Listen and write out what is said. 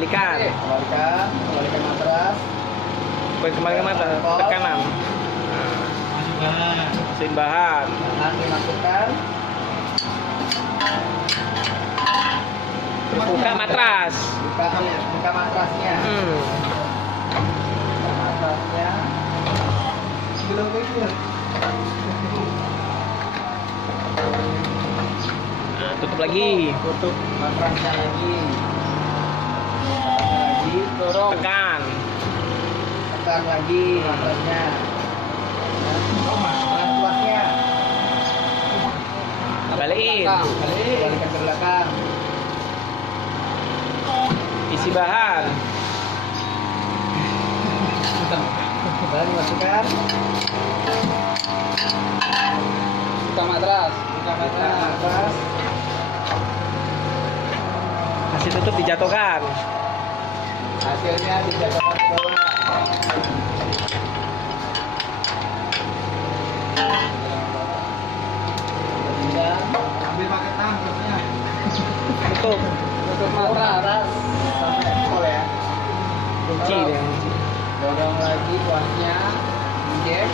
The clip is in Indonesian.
kembalikan. Kembalikan matras. Kembalikan matras ke kanan. Masukin bahan. Bahan dimasukkan. Terus buka matras. Buka matrasnya. Buka matrasnya. Belum kecil. Nah, tutup lagi. Tutup matrasnya lagi. Dorong. Tekan. Tekan lagi matrasnya. Tuasnya. Balikin. Balikan ke belakang. Isi bahan. Bahan dimasukkan. Buka matras. Buka matras. Kasih tutup, dijatuhkan. Hasilnya dijatuhkan ke bawah. Ambil pakai tangkasnya. Tutup. Tutup matras sampai full ya. Kunci Dorong. deh. Dorong lagi tuasnya. Injek.